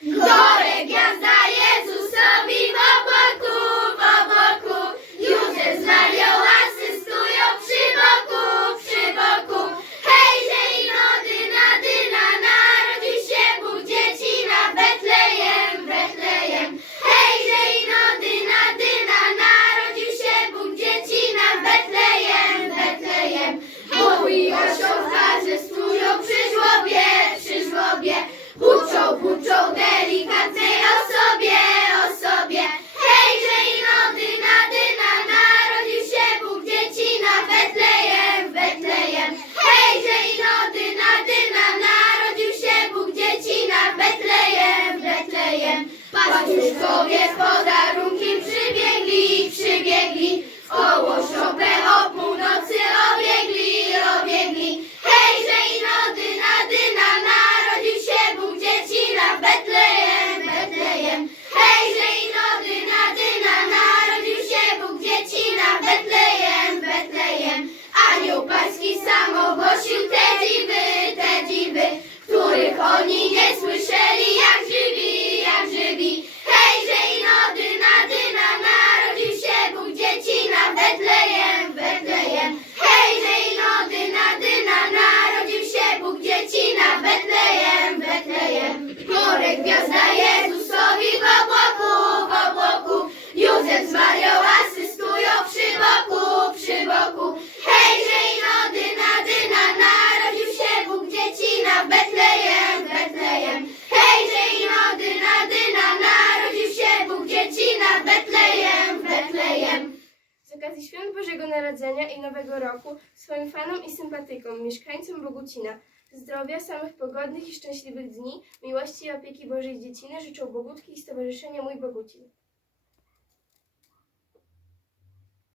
一。samo, bo okazji Świąt Bożego Narodzenia i Nowego Roku swoim fanom i sympatykom, mieszkańcom Bogucina, zdrowia, samych pogodnych i szczęśliwych dni, miłości i opieki Bożej Dzieciny życzą Bogutki i Stowarzyszenie Mój Bogucin.